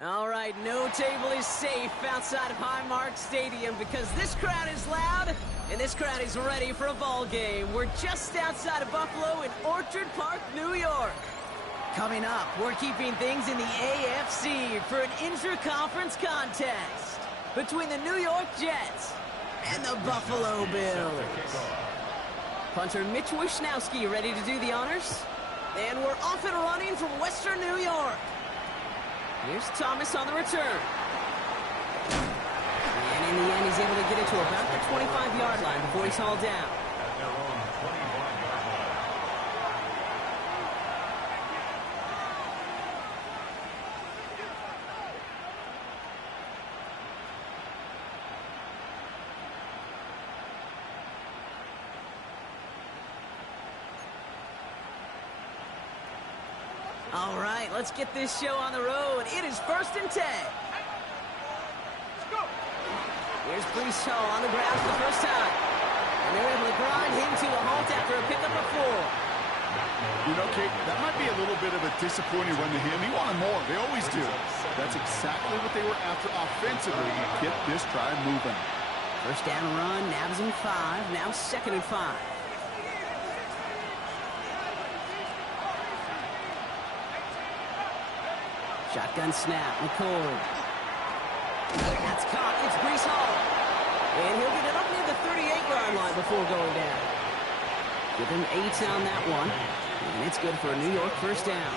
All right, no table is safe outside of Highmark Stadium because this crowd is loud and this crowd is ready for a ball game. We're just outside of Buffalo in Orchard Park, New York. Coming up, we're keeping things in the AFC for an inter-conference contest between the New York Jets and the Buffalo Bills. Punter Mitch Wishnowsky ready to do the honors. And we're off and running from Western New York. Here's Thomas on the return. And in the end, he's able to get it to about the 25-yard line before he's hauled down. All right, let's get this show on the road. It is 1st and 10. Here's Brees Hall on the ground for the first time. And they're able to grind him to a halt after a pickup of 4. You know, Kate, that might be a little bit of a disappointing run to him. He wanted more. They always do. That's exactly what they were after offensively to get this drive moving. First down run, nabs him 5. Now 2nd and 5. Shotgun snap, McCord. That's caught. It's Brees Hall. And he'll get it up near the 38-yard line before going down. Give him 8 on that one. And it's good for a New York first down.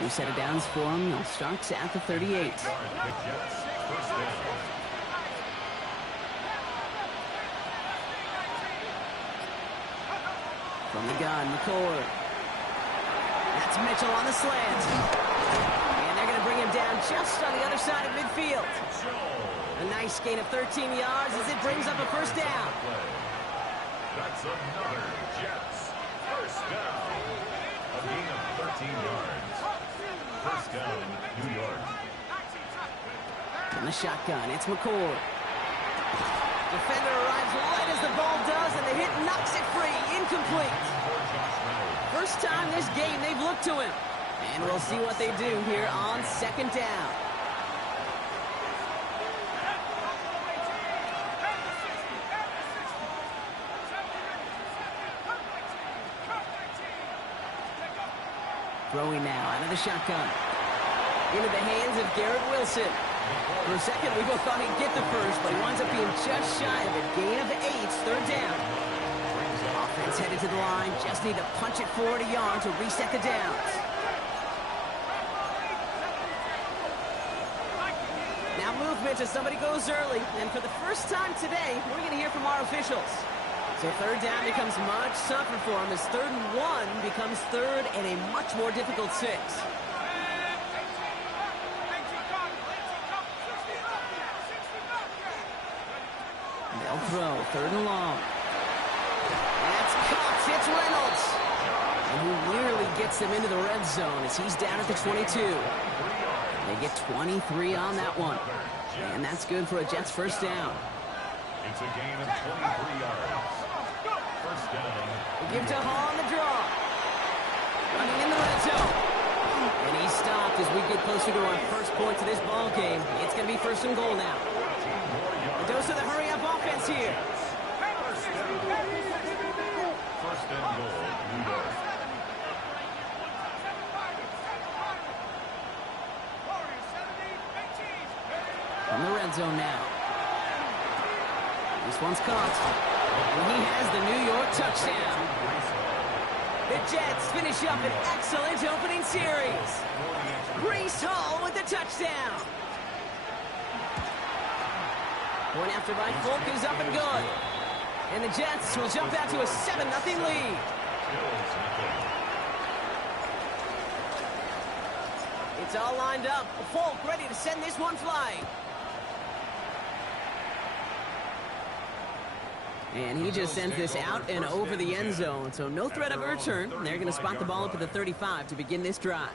New set of downs for him. He'll start at the 38. From the gun, McCord. That's Mitchell on the slant. Bring him down just on the other side of midfield. A nice gain of 13 yards as it brings up a first down. That's another Jets first down. A gain of 13 yards. First down, New York. From the shotgun, it's McCord. Defender arrives right as the ball does, and the hit knocks it free. Incomplete. First time this game they've looked to him. And we'll see what they do here on 2nd down. Throwing now out of the shotgun. Into the hands of Garrett Wilson. For a second, we both thought he'd get the first, but he winds up being just shy of a gain of 8, 3rd down. Offense headed to the line. Just need to punch it forward a yard to reset the downs. Now movement as somebody goes early, and for the first time today, we're going to hear from our officials. So 3rd down becomes much tougher for him as 3rd and 1 becomes 3rd and a much more difficult 6. They'll throw 3rd and long. That's caught. It's Reynolds. And who nearly gets them into the red zone as he's down at the 22. They get 23 on that one. And that's good for a Jets first down. It's a gain of 23 yards. First down. They give to Hall on the draw. Running in the red zone. And he's stopped as we get closer to our first point to this ball game. It's going to be 1st and goal now. A dose of the hurry-up offense here. First and goal, New York. From the red zone now. This one's caught. And he has the New York touchdown. The Jets finish up an excellent opening series. Brees Hall with the touchdown. Point after by Folk is up and good. And the Jets will jump out to a 7-0 lead. It's all lined up. Folk ready to send this one flying. And he just sends this out and over the end zone, so no threat of a return. They're going to spot the ball up at the 35 to begin this drive.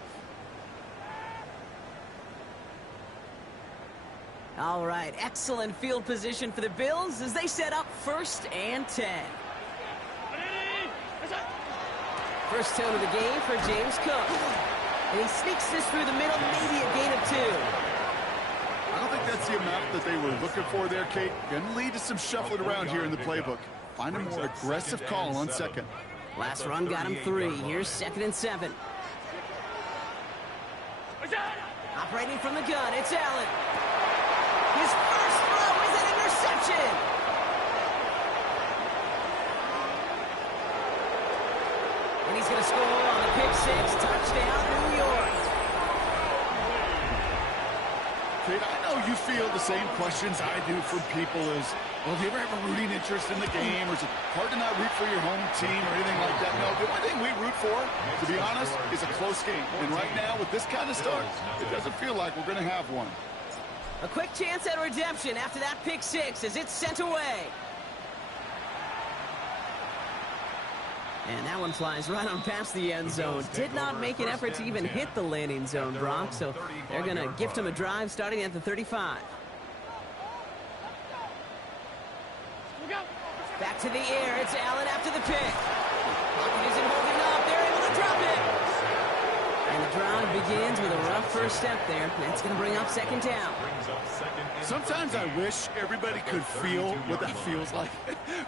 All right, excellent field position for the Bills as they set up 1st and 10. First tone of the game for James Cook. And he sneaks this through the middle, maybe a gain of 2. I don't think that's the amount that they were looking for there, Kate. Going to lead to some shuffling around here in the playbook. Find a more aggressive call on second. Last run got him 3. Here's 2nd and 7. Operating from the gun, it's Allen. His first throw is an interception. And he's going to score on the pick 6. Touchdown, New York. Kate, I know you feel the same questions I do from people as, well, do you ever have a rooting interest in the game, or is it hard to not root for your home team or anything like that? No, the only thing we root for, to be honest, is a close game. And right now, with this kind of start, it doesn't feel like we're going to have one. A quick chance at redemption after that pick 6 as it's sent away. And that one flies right on past the end zone. Did not make an effort to even hit the landing zone, Brock. So they're going to gift him a drive starting at the 35. Back to the air. It's Allen after the pick. Pocket isn't holding up. They're able to drop it. And the drive begins with a rough first step there. That's going to bring up 2nd down. Sometimes I wish everybody could feel what that feels like.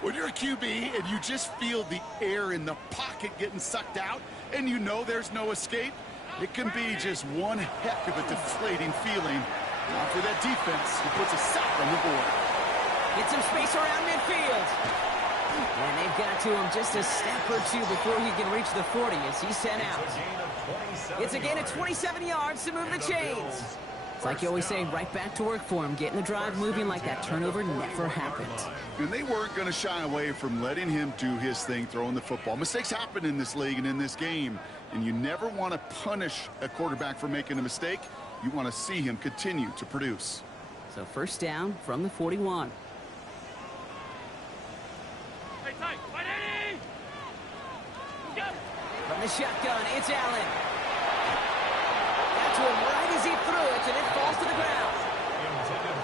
When you're a QB and you just feel the air in the pocket getting sucked out and you know there's no escape, it can be just one heck of a deflating feeling. Now for that defense, who puts a sack on the board. Get some space around midfield. And they've got to him just a step or 2 before he can reach the 40 as he's sent out. It's a gain of 27 yards to move the chains. It's like you always say, right back to work for him, getting the drive moving like that turnover never happened. And they weren't going to shy away from letting him do his thing, throwing the football. Mistakes happen in this league and in this game, and you never want to punish a quarterback for making a mistake. You want to see him continue to produce. So 1st down from the 41. From the shotgun, it's Allen. Got to him right as he threw it, and it falls to the ground.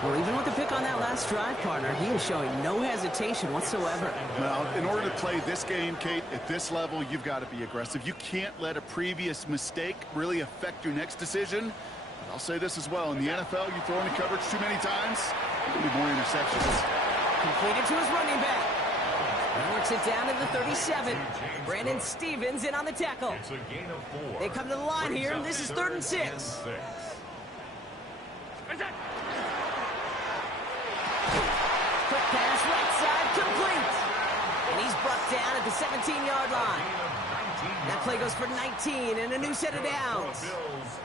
Well, even with the pick on that last drive, partner, he is showing no hesitation whatsoever. Now, in order to play this game, Kate, at this level, you've got to be aggressive. You can't let a previous mistake really affect your next decision. But I'll say this as well. In the NFL, you throw into coverage too many times, there'll be more interceptions. Completed to his running back. He works it down to the 37. Brandon Stevens in on the tackle. They come to the line here. This is 3rd and 6. Quick pass, right side, complete. And he's brought down at the 17-yard line. That play goes for 19 and a new set of downs.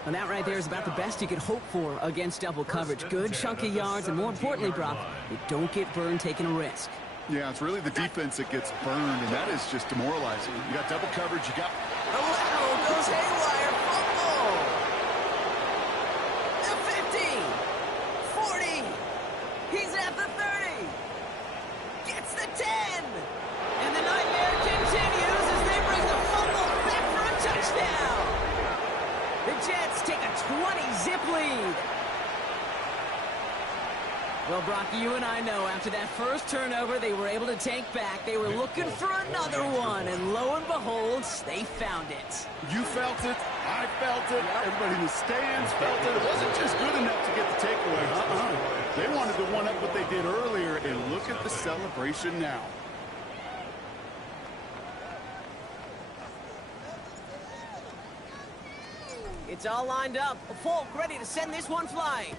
And that right there is about the best you could hope for against double coverage. Good chunk of yards, and more importantly, Brock, you don't get burned taking a risk. Yeah, it's really the defense that gets burned, and that is just demoralizing. You got double coverage, you got... The lateral goes haywire. Fumble. The 50. 40. He's at the 30. Gets the 10. And the nightmare continues as they bring the fumble back for a touchdown. The Jets take a 20-zip lead. Well, Brock, you and I know after that first turnover, they were able to take back. They were looking for another one, and lo and behold, they found it. You felt it. I felt it. Everybody in the stands felt it. It wasn't just good enough to get the takeaway. They wanted to one-up what they did earlier, and look at the celebration now. It's all lined up. Folk ready to send this one flying.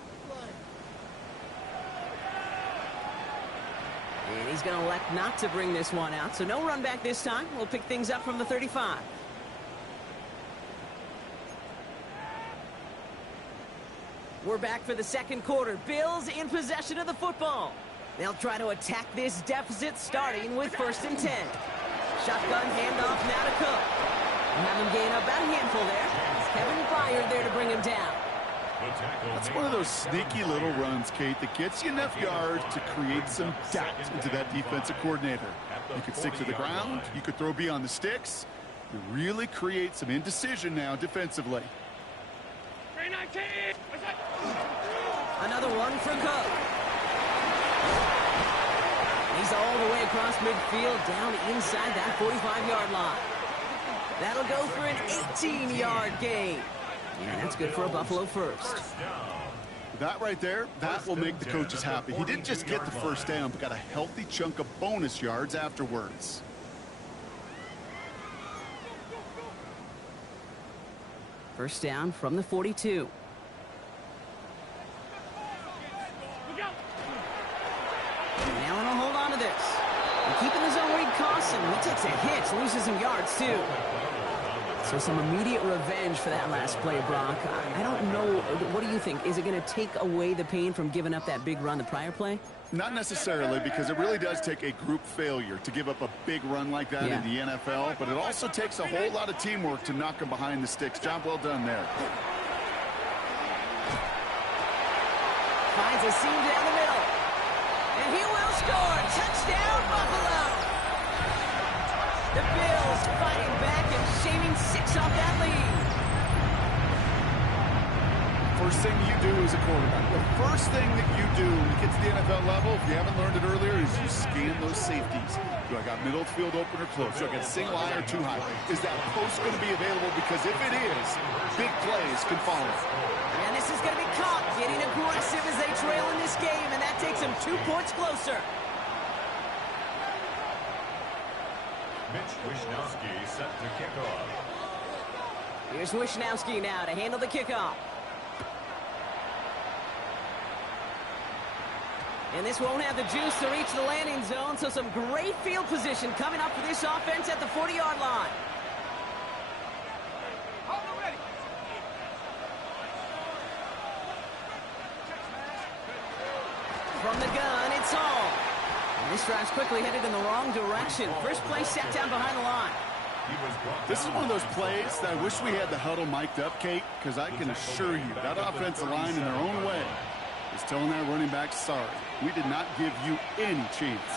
And he's going to elect not to bring this one out, so no run back this time. We'll pick things up from the 35. We're back for the 2nd quarter. Bills in possession of the football. They'll try to attack this deficit starting with 1st and 10. Shotgun handoff now to Cook. Have him gain about a handful there. Kevin Byard there to bring him down. That's one of those sneaky little runs, Kate, that gets you enough yards to create some doubt into that defensive coordinator. You could stick to the ground. You could throw beyond the sticks. You really create some indecision now defensively. Another one for Cook. He's all the way across midfield, down inside that 45-yard line. That'll go for an 18-yard gain. And that's good for a Buffalo first. That right there, that will make the coaches happy. He didn't just get the first down, but got a healthy chunk of bonus yards afterwards. First down from the 42. And Allen will hold on to this. And keeping the zone read costs him. He takes a hit, loses some yards too. So some immediate revenge for that last play, Brock. I don't know. What do you think? Is it going to take away the pain from giving up that big run the prior play? Not necessarily, because it really does take a group failure to give up a big run like that in the NFL, but it also takes a whole lot of teamwork to knock them behind the sticks. Job well done there. Finds a seam down the middle. And he will score. Touchdown, Buffalo. The Bills fighting back and shaving 6 off that lead. First thing you do as a quarterback, the first thing that you do when you get to the NFL level, if you haven't learned it earlier, is you scan those safeties. Do I got middle field open or close? Do I got single high or too high? Is that post going to be available? Because if it is, big plays can follow. And this is going to be caught, getting aggressive as they trail in this game, and that takes them 2 points closer. Mitch Wishnowsky set to kick off. Here's Wishnowsky now to handle the kickoff. And this won't have the juice to reach the landing zone, so some great field position coming up for this offense at the 40-yard line. From the gun, it's Hall. And this drive's quickly headed in the wrong direction. First play sat down behind the line. This is one of those plays that I wish we had the huddle mic'd up, Kate, because I can assure you that offensive line in their own way is telling that running back, sorry, we did not give you any chance.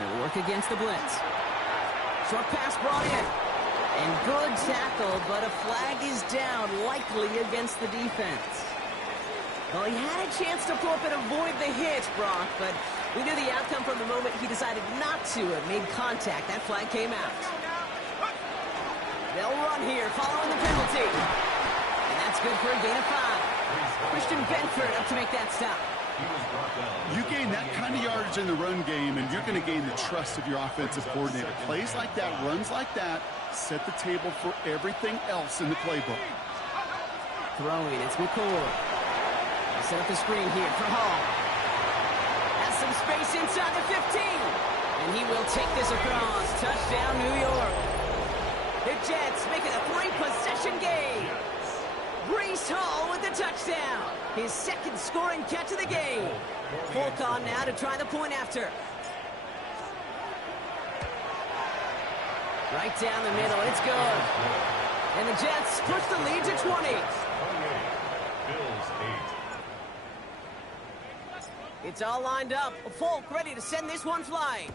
They'll work against the blitz. Short pass brought in. And good tackle, but a flag is down, likely against the defense. Well, he had a chance to pull up and avoid the hit, Brock, but we knew the outcome from the moment he decided not to have made contact. That flag came out. They'll run here, following the penalty. And that's good for a gain of 5. Christian Benford up to make that stop. You gain that kind of yardage in the run game, and you're going to gain the trust of your offensive coordinator. Plays like that, runs like that, set the table for everything else in the playbook. Throwing, it's McCord. Set up the screen here for Hall. Has some space inside the 15. And he will take this across. Touchdown, New York. The Jets make it a 3-possession game. Breece Hall with the touchdown. His second scoring catch of the game. Folk on now to try the point after. Right down the middle. It's good. And the Jets push the lead to 20. Bills 8. It's all lined up. Folk ready to send this one flying.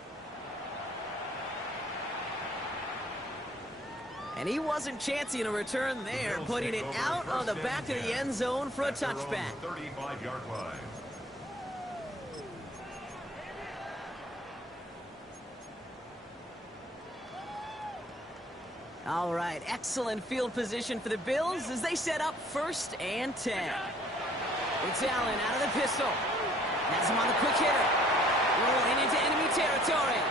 And he wasn't chancing a return there, putting it out on the back of the end zone for a touchback. 35-yard line. All right, excellent field position for the Bills as they set up 1st and 10. It's Allen out of the pistol. Has him on the quick hitter. Rolling into enemy territory.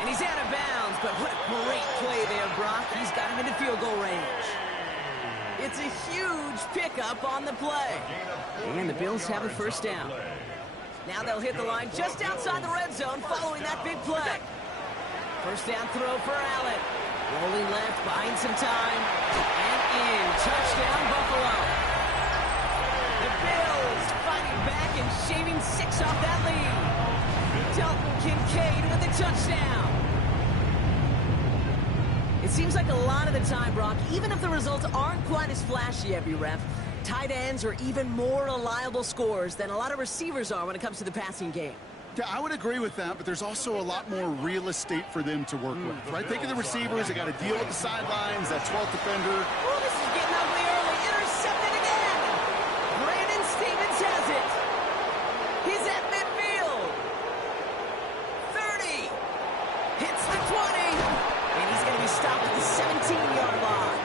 And he's out of bounds, but what a great play there, Brock. He's got him into field goal range. It's a huge pickup on the play. And the Bills have a first down. Now they'll hit the line just outside the red zone following that big play. First down throw for Allen. Rolling left, buying some time. And in. Touchdown, Buffalo. The Bills fighting back and shaving 6 off that lead. Dalton Kincaid with a touchdown. It seems like a lot of the time, Brock, even if the results aren't quite as flashy every rep, tight ends are even more reliable scorers than a lot of receivers are when it comes to the passing game. Yeah, I would agree with that, but there's also a lot more real estate for them to work with, right? Think of the receivers. They got to deal with the sidelines, that 12th defender. Oh, this is getting ugly early. Intercepted again. Brandon Stevens has it. He's at midfield. 30. Hits the 20. And he's going to 17-yard line.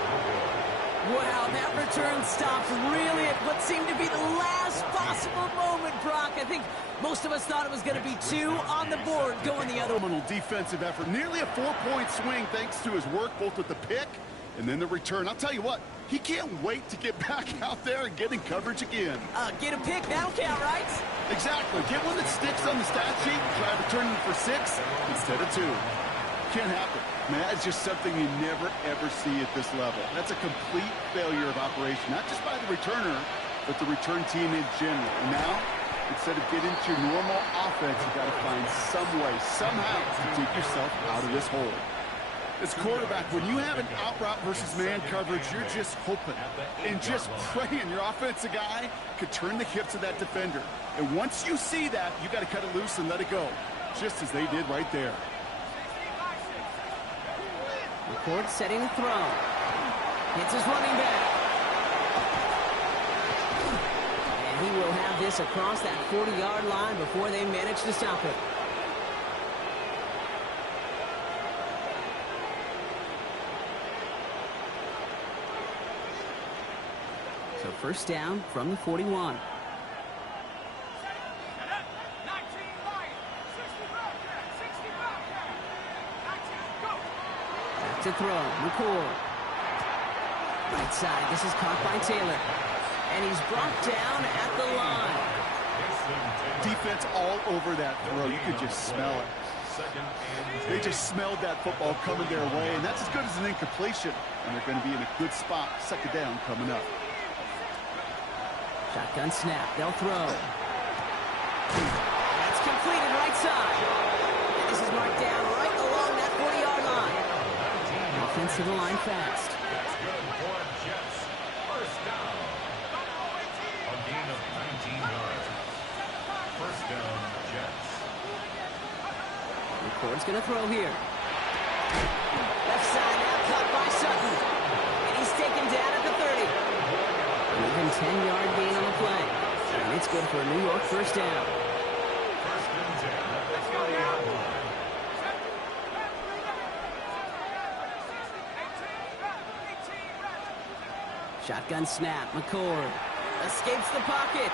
Wow, that return stopped really at what seemed to be the last possible moment, Brock. I think most of us thought it was going to be 2 on the board going the other way. Phenomenal defensive effort. Nearly a 4-point swing thanks to his work both with the pick and then the return. I'll tell you what, he can't wait to get back out there and get in coverage again. Get a pick, that'll count, right? Exactly. Get one that sticks on the stat sheet and try returning for 6 instead of 2. Can't happen. Man, that's just something you never, ever see at this level. That's a complete failure of operation, not just by the returner, but the return team in general. And now, instead of getting to your normal offense, you got to find some way, somehow, to dig yourself out of this hole. As quarterback, when you have an out route versus man coverage, you're just hoping and just praying your offensive guy could turn the hips of that defender. And once you see that, you got to cut it loose and let it go, just as they did right there. McCord setting a throw. Hits his running back. And he will have this across that 40-yard line before they manage to stop it. So first down from the 41. To throw, McCord. Right side, this is caught by Taylor. And he's brought down at the line. Defense all over that throw. You could just smell it. They just smelled that football coming their way, and that's as good as an incompletion. And they're going to be in a good spot. Second down coming up. Shotgun snap, they'll throw. That's completed right side. And this is marked down right along that 40-yard line. Offense to the line fast. That's good for Jets. First down. A gain of 19 yards. First down, Jets. McCord's going to throw here. Left side now caught by Sutton. And he's taken down at the 30. An even 10-yard gain on the play. And it's good for a New York first down. First and 10 at the 40-yard line. Shotgun snap, McCord escapes the pocket.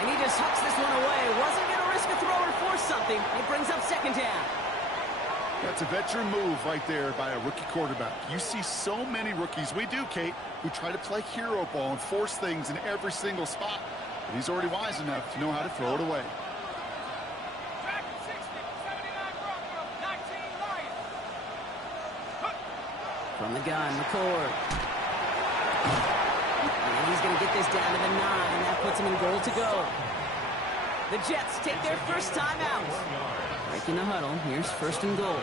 And he just hucks this one away. Wasn't going to risk a throw or force something. It brings up second down. That's a veteran move right there by a rookie quarterback. You see so many rookies, we do, Kate, who try to play hero ball and force things in every single spot. But he's already wise enough to know how to throw it away. From the gun, McCord. And he's going to get this down to the 9. That puts him in goal to go. The Jets take their first time out. Breaking the huddle. Here's first and goal.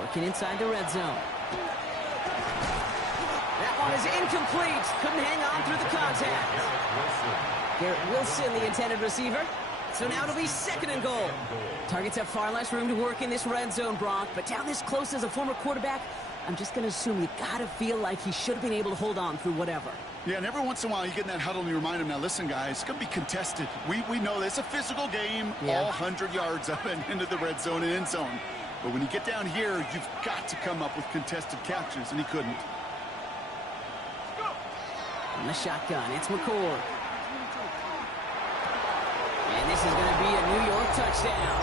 Working inside the red zone. That one is incomplete. Couldn't hang on through the contact. Garrett Wilson, the intended receiver. So now it'll be second and goal. Targets have far less room to work in this red zone, Brock. But down this close as a former quarterback, I'm just going to assume you got to feel like he should have been able to hold on through whatever. Yeah, and every once in a while you get in that huddle and you remind him, now listen, guys, it's going to be contested. We know this. It's a physical game, all 100 yards up and into the red zone and end zone. But when you get down here, you've got to come up with contested catches, and he couldn't. From the shotgun, it's McCord. And this is going to be a New York touchdown.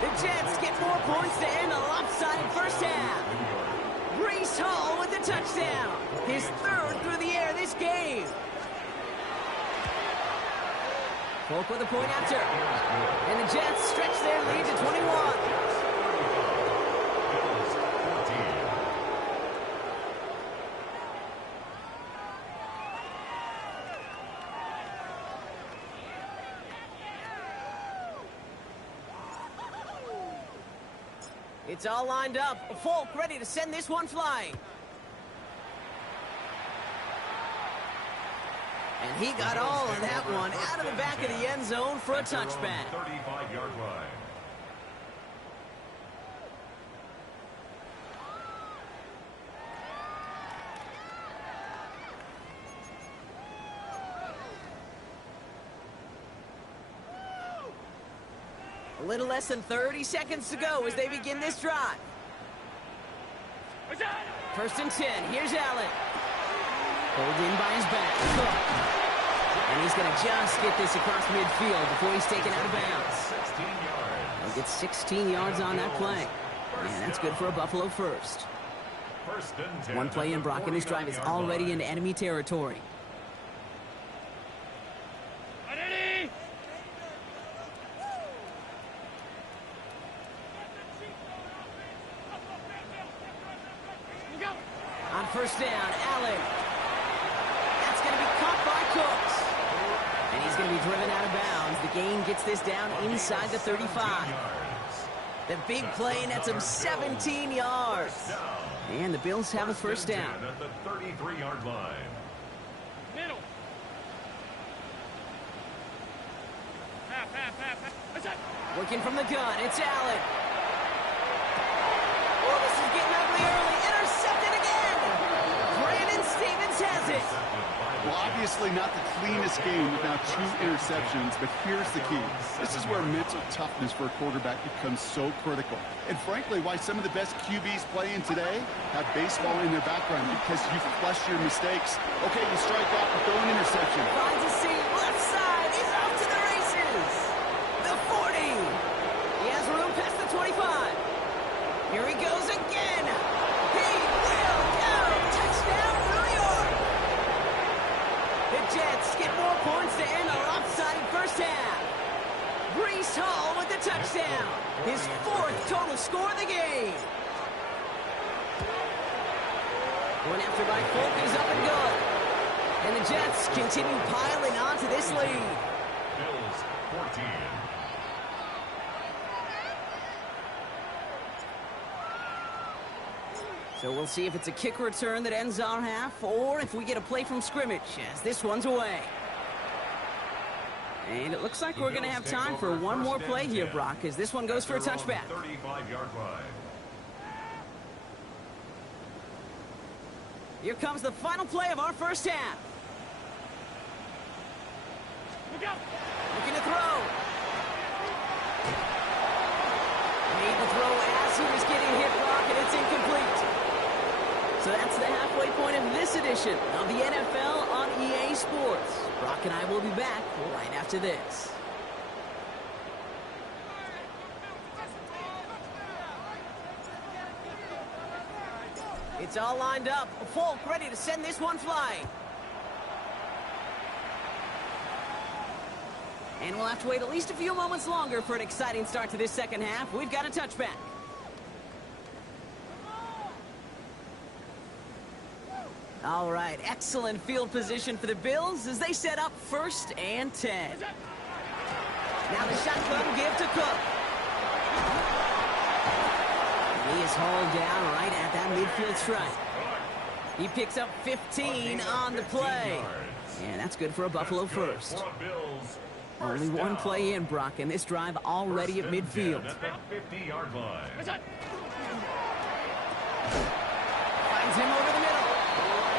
The Jets get more points to end a lopsided first half. Breece Hall with the touchdown. His third through the air this game. Polk with a point after. And the Jets stretch their lead to 21. It's all lined up. Folk ready to send this one flying. And he got all of that one out of the back of the end zone for a touchback. 35-yard line. A little less than 30 seconds to go as they begin this drive. First and 10. Here's Allen. Pulled in by his back. Cook. And he's going to just get this across midfield before he's taken out of bounds. 16 yards. He'll get 16 yards on that play. And that's good for a Buffalo first. First and 10. One play in, Brock, and this drive is already into enemy territory. On first down, Allen. That's going to be caught by Cooks. And he's going to be driven out of bounds. The gain gets this down inside the 35. The big play nets him 17 yards. And the Bills have a first down. At the 33-yard line. Middle. Working from the gun, it's Allen. Oh, this is getting ugly early. Intercepted again. Brandon Stevens has it. Well, obviously not the cleanest game with now 2 interceptions, but here's the key. This is where mental toughness for a quarterback becomes so critical. And frankly, why some of the best QBs playing today have baseball in their background, because you flush your mistakes. Okay, you strike out and throw an interception. Finds a seam, left side. He's off to the races. The 40. He has room past the 25. Here he goes again. He will go. Touchdown, New York. The Jets get more points to end our lopsided first half. Breece Hall with the touchdown. His 4th total score of the game. Going after by Folk is up and good. And the Jets continue piling on to this lead. Bills 14. So we'll see if it's a kick return that ends our half, or if we get a play from scrimmage, as this one's away. And it looks like we're going to have time for one more play here, Brock, as this one goes for a touchback. 35-yard line. Here comes the final play of our first half. Looking to throw. Made the throw as he was getting hit, Brock, and it's incomplete. So that's the halfway point of this edition of the NFL on EA Sports. Brock and I will be back right after this. It's all lined up. Folk ready to send this one flying. And we'll have to wait at least a few moments longer for an exciting start to this second half. We've got a touchback. All right, excellent field position for the Bills as they set up 1st and 10. Now the shotgun give to Cook. He is hauled down right at that midfield stripe. He picks up 15 on the play. And that's good for a Buffalo first. Only one play in, Brock, and this drive already at midfield. At the 50-yard line. Finds him over the middle.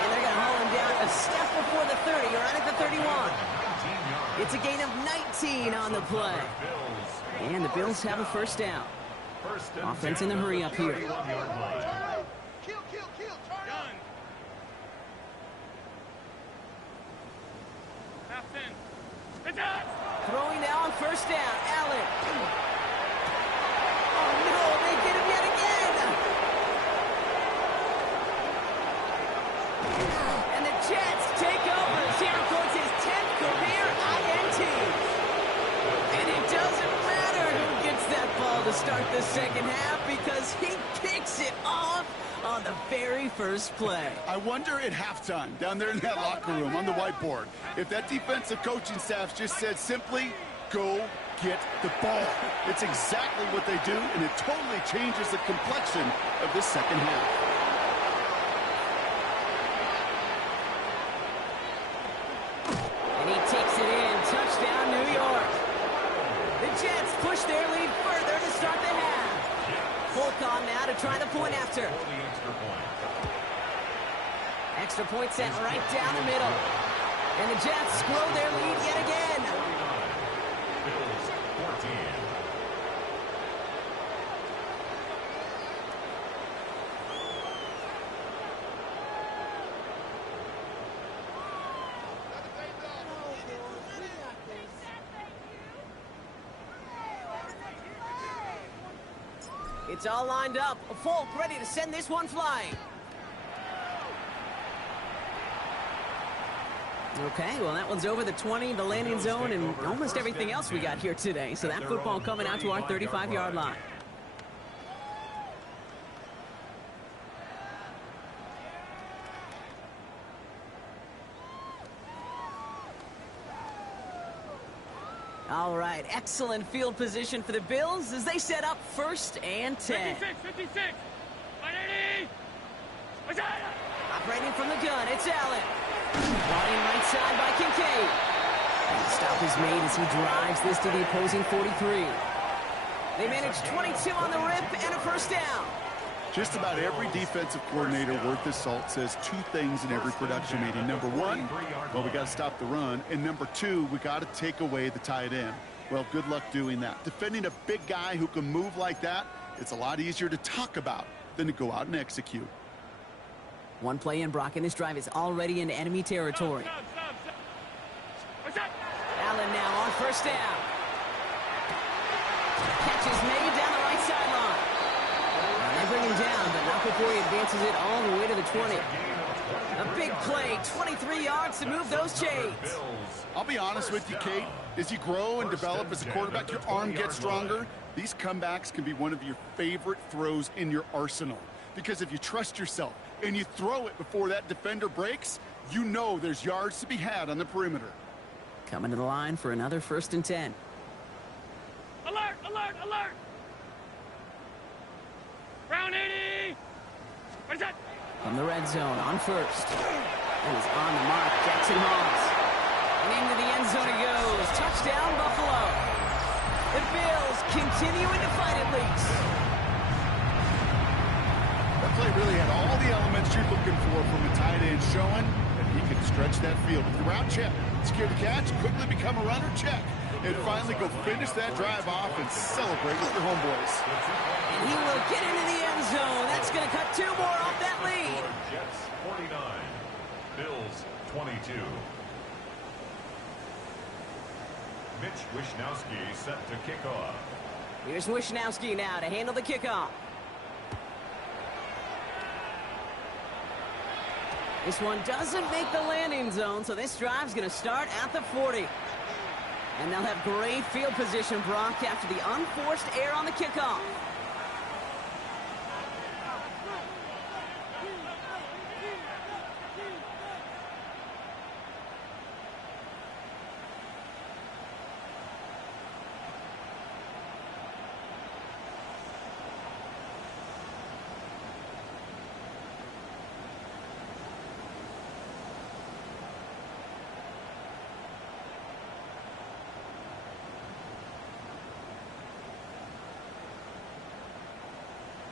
And they're going to haul him down a step before the 30, right at the 31. It's a gain of 19 on the play. And the Bills have a first down. Offense in the hurry up here. Throwing now on first down. Allen. Oh, no, they get him yet again. And the Jets take over as he records his 10th career INT. And it doesn't matter who gets that ball to start the second half because he kicks it off on the very first play. I wonder at halftime, down there in that locker room on the whiteboard, if that defensive coaching staff just said simply, go get the ball. It's exactly what they do, and it totally changes the complexion of this second half. And he takes it in. Touchdown, New York. The Jets push their lead further to start the half. Folk on now to try the point after. Extra point sent right down the middle. And the Jets grow their lead yet again. It's all lined up. Folk ready to send this one flying. Okay, well, that one's over the 20, the landing zone, and almost everything else we got here today. So that football coming out to our 35-yard line. All right, excellent field position for the Bills as they set up 1st and 10. 56, 180. Operating from the gun, it's Allen. Brought in right side by Kincaid. And the stop is made as he drives this to the opposing 43. They managed 22 on the rip and a 1st down. Just about every defensive coordinator worth his salt says 2 things in every production meeting. Number 1, well, we got to stop the run. And number 2, we got to take away the tight end. Well, good luck doing that. Defending a big guy who can move like that, it's a lot easier to talk about than to go out and execute. One play in, Brock, and this drive is already into enemy territory. Allen now on 1st down. Catch is made down the right sideline. They bring him down, but not before he advances it all the way to the 20. A big play, 23 yards to move those chains. I'll be honest with you, Kate. As you grow and develop as a quarterback, your arm gets stronger. These comebacks can be one of your favorite throws in your arsenal. Because if you trust yourself and you throw it before that defender breaks, you know there's yards to be had on the perimeter. Coming to the line for another 1st and 10. Alert, alert, alert. Round 80. What is that? From the red zone on 1st. And he's on the mark, Jackson Hobbs. And into the end zone he goes. Touchdown, Buffalo. The Bills continuing to fight at least. That play really had all the elements you're looking for from a tight end, showing that he can stretch that field. With the route, check. Secure the catch, quickly become a runner, check. And finally go finish that drive off and celebrate with your homeboys. And he will get into the end zone. That's going to cut 2 more off that lead. Jets 49, Bills 22. Mitch Wishnowsky set to kick off. Here's Wishnowsky now to handle the kickoff. This one doesn't make the landing zone, so this drive's going to start at the 40. And they'll have great field position, Brock, after the unforced error on the kickoff.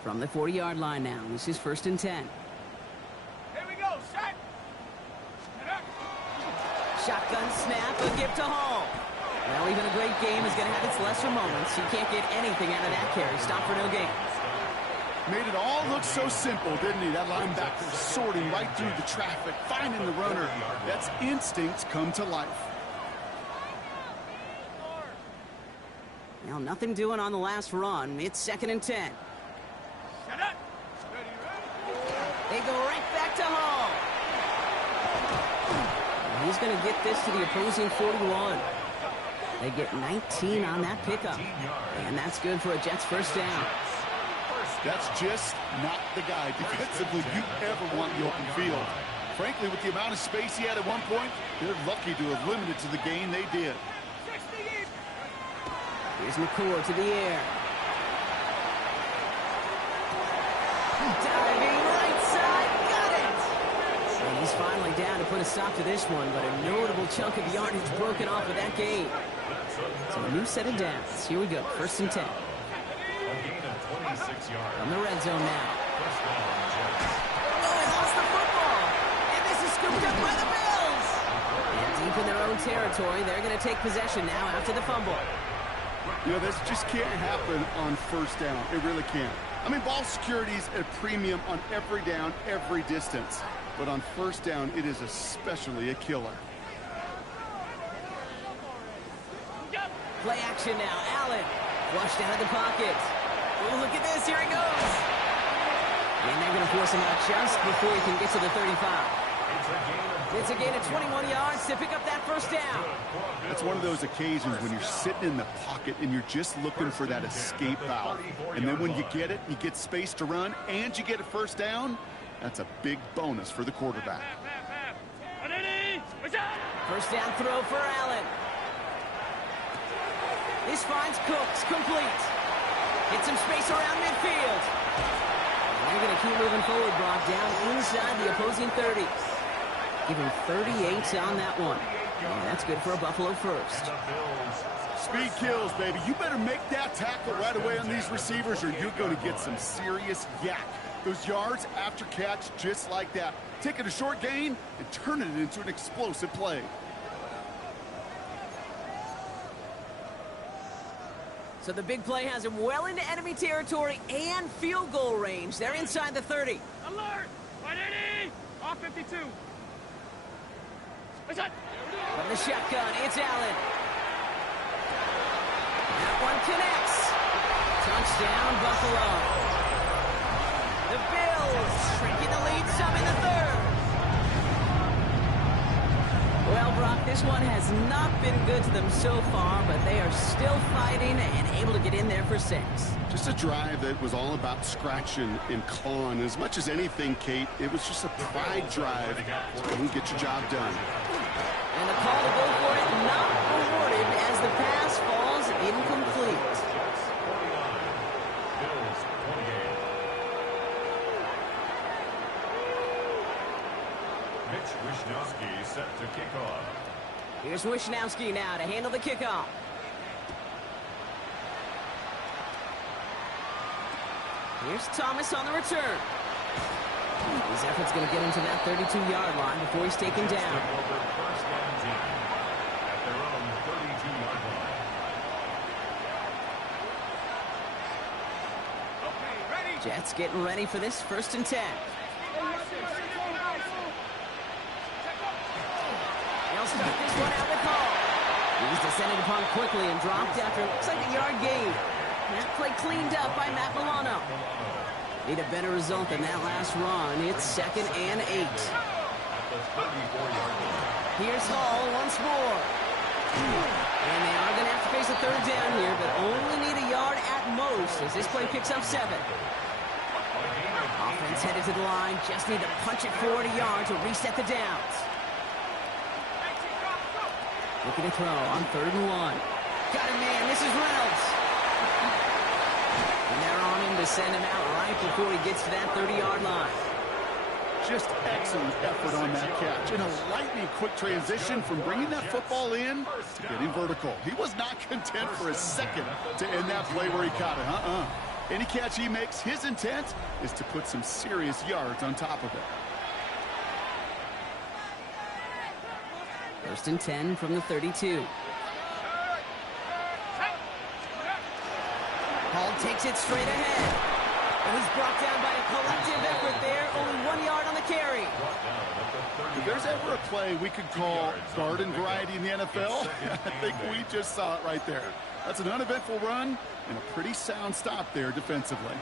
From the 40-yard line now, this is 1st and 10. Here we go, set. Shotgun snap, a give to Hall. Well, even a great game is going to have its lesser moments. You can't get anything out of that carry. Stop for no gain. Made it all look so simple, didn't he? That linebacker sorting right through the traffic, finding the runner. That's instincts come to life. Now, nothing doing on the last run. It's 2nd and 10. They go right back to Hall. He's going to get this to the opposing 41. They get 19 on that pickup. And that's good for a Jets 1st down. That's just not the guy defensively you ever want in the open field. Frankly, with the amount of space he had at one point, they're lucky to have limited to the gain they did. Here's McCord to the air. Diving right side, got it! And he's finally down to put a stop to this one, but a notable chunk of yardage broken off of that gain. So a new set of downs. Here we go, 1st and 10. A gain of 26 yards. From the red zone now. First down, Jets. Oh, they lost the football! And this is scooped up by the Bills! And deep in their own territory, they're going to take possession now after the fumble. You know, this just can't happen on 1st down. It really can't. I mean, ball security's at premium on every down, every distance. But on 1st down, it is especially a killer. Play action now. Allen flushed out of the pocket. Oh, look at this. Here he goes. And they're going to force him out just before he can get to the 35. It's a gain of 21 yards to pick up that first down. It's one of those occasions when you're sitting in the pocket and you're just looking for that escape valve. And then when you get it, you get space to run, and you get a first down, that's a big bonus for the quarterback. First down throw for Allen. This finds Cooks complete. Get some space around midfield. And they're going to keep moving forward, Brock, down inside the opposing 30. Give him 38 on that one. And that's good for a Buffalo first. Speed kills, baby. You better make that tackle right away on these receivers, or you're going to get some serious yak. Those yards after catch, just like that. Taking a short gain and turning it into an explosive play. So the big play has him well into enemy territory and field goal range. They're inside the 30. Alert! 180! Off 52. What's that? From the shotgun, it's Allen. That one connects. Touchdown, Buffalo. The Bills shrinking the lead some in the third. Well, Brock, this one has not been good to them so far, but they are still fighting and able to get in there for 6. Just a drive that was all about scratching and clawing. As much as anything, Kate, it was just a pride drive to get your job done. And the call to go for it not awarded as the pass falls incomplete. Joshyyyy set to kick off. Here's Joshyyyy now to handle the kickoff. Here's Thomas on the return. His effort's going to get him to that 32-yard line before he's taken down. First down 10 at their own 32-yard line. Jets getting ready for this 1st and 10. They'll start this one out with Hall. He's descended upon quickly and dropped after it looks like a yard gain. That play cleaned up by Matt Milano. Need a better result than that last run. It's 2nd and 8. Here's Hall once more. And they are going to have to face a 3rd down here, but only need a yard at most as this play picks up 7. Offense headed to the line. Just need to punch it forward a yard to reset the downs. Looking to throw on 3rd and 1. Got him, man. This is Reynolds. And they're on him to send him out right before he gets to that 30-yard line. Just excellent effort on that catch. And a lightning quick transition from bringing that football in to getting vertical. He was not content for a second to end that play where he caught it. Any catch he makes, his intent is to put some serious yards on top of it. 1st and 10 from the 32. Hall takes it straight ahead. And he's brought down by a collective effort there. Only 1 yard on the carry. If there's ever a play we could call garden variety in the NFL, I think we just saw it right there. That's an uneventful run and a pretty sound stop there defensively.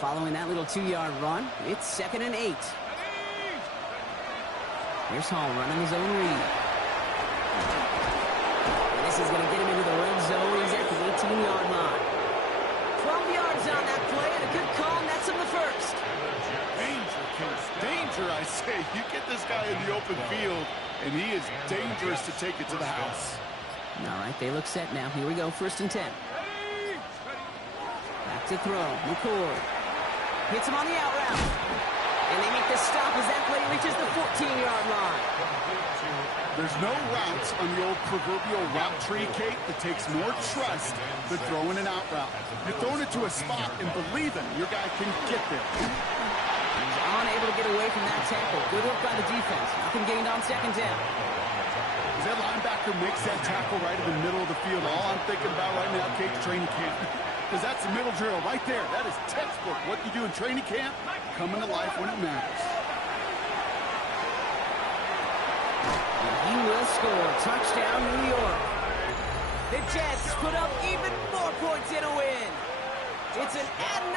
Following that little 2-yard run, it's 2nd and 8. Here's Hall running his own read. And this is going to get him into the red zone. He's at the 18-yard line. 12 yards on that play, and a good call, and that's him the first. Danger, Case. Danger, I say. You get this guy in the open field, and he is dangerous to take it to the house. All right, they look set now. Here we go, 1st and 10. Back to throw. McCord hits him on the out route. And they make the stop as that play reaches the 14-yard line. There's no routes on the old proverbial route tree, Kate, that takes more trust than throwing an out route. You're throwing it to a spot and believing your guy can get there. He's unable to get away from that tackle. Good work by the defense. Nothing gained on 2nd down. As that linebacker makes that tackle right in the middle of the field, all I'm thinking about right now, Kate, training camp. Because that's the middle drill right there. That is textbook. What you do in training camp, coming to life when it matters. He will score. Touchdown, New York. The Jets put up even more points in a win. It's an add-on.